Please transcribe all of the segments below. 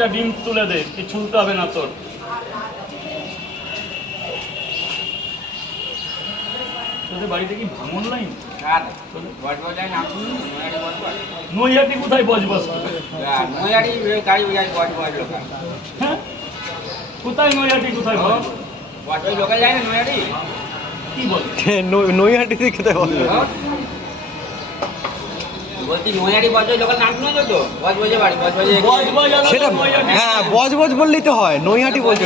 ডিম তুলে দে, কি ছুলতে হবে না তোর। তোদের বাড়িতে কি ভাঙন লাইন? নৈহাটি কোথায় বজবজ? হ্যাঁ, কোথায় নৈহাটি, কোথায় কি বল? নৈহাটিতে কোথায় বল? সেটা হ্যাঁ, বজবজ বললেই তো হয়, নৈহাটি বলছে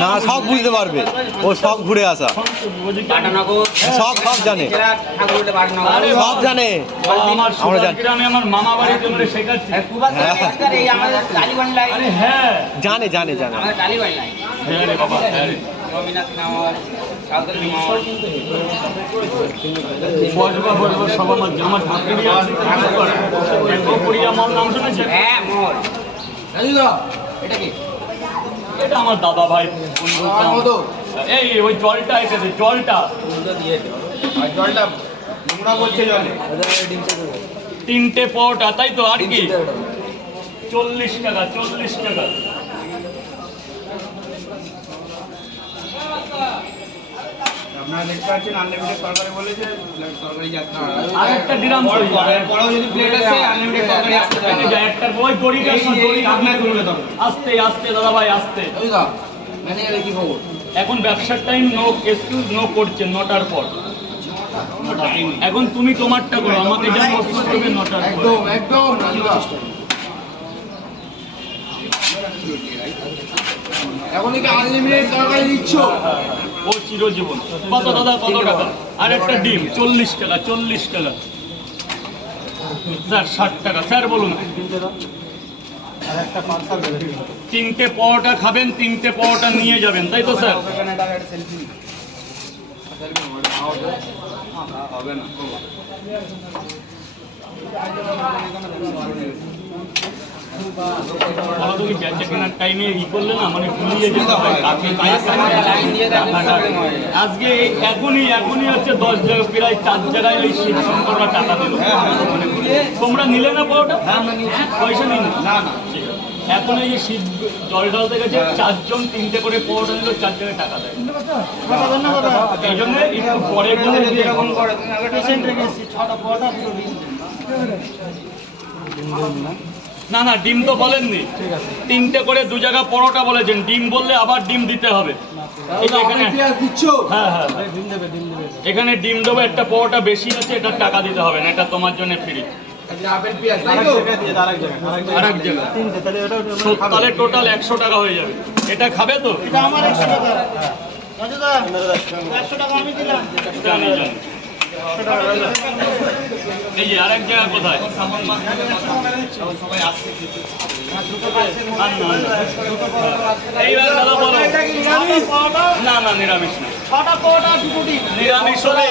না, সব বুঝতে পারবে, ও সব ঘুরে আসা, সব জানে, সব জানে। আমরা জানি, আমার মামা বাড়ি তোমরা শেখাচ্ছি। হ্যাঁ, জানে জানে জানে। হ্যাঁ রে বাবা, হ্যাঁ রে। এটা আমার দাদা ভাই বন্ধু। এই ওই জলটা এসেছে, জলটা তিনটে পরোটা, তাই তো? আর কি 40 টাকা, 40 টাকা। আপনারা দেখতে পাচ্ছেন আনলিমিটেড তরকারি বলেছে, তরকারি যাচ্ছে না। আরেকটা ডিরাম করি, পরেও যদি প্লেট আসে আনলিমিটেড তরকারি আসতে এই যে একটা ওই দড়িটা এই আপনার তুলে দাও। আস্তে আস্তে দাদা ভাই, আস্তে। ম্যানেজারের কি খবর? এখন ব্যবসার টাইম, নো এক্সকিউজ, নো করছে 9টার পর। এখন তুমি তোমারটা করো, আমাকে যা করতে হবে 9টার পর। একদম একদম এখন কি আনলিমিটেড তরকারি দিচ্ছ? ও চিরজীবন। কত দাদা, কত টাকা? আর একটা ডিম 40 টাকা, 40 টাকা। স্যার 60 টাকা। স্যার বলুন। তিনটে পরোটা খাবেন, তিনটে পরোটা নিয়ে যাবেন, তাই তো স্যার? হবে না। তুমি বেচে কেনার টাইমে ই করলে না, মানে ভুলিয়ে যেতে হয়। আজকে এখনই হচ্ছে 10 জায়গায়, প্রায় 4 জায়গায় ওই শিবশঙ্কররা টাকা দিল। তোমরা নিলে না পরোটা? পয়সা নিন না। এখন এই শিব জল ঢালতে গেছে, 4 জন 3টে করে পরোটা নিল, 4 জায়গায় টাকা দেয়। এই জন্য একটু পরের জন্য না না, ডিম তো বলেননি। 3টে করে 2 জায়গা পরোটা বলেছেন, ডিম বললে আবার ডিম দিতে হবে। এখানে হ্যাঁ হ্যাঁ, এখানে ডিম দেবো, একটা পরোটা বেশি আছে, এটা টাকা দিতে হবে না, এটা তোমার জন্য ফ্রি। আরেক জায়গা তাহলে টোটাল 100 টাকা হয়ে যাবে। এটা খাবে তো? জানি জানি। এই যে আরেক জায়গা কোথায়? এইবার দাদা বলো। না না, নিরামিষ না। নিরামিষ হলে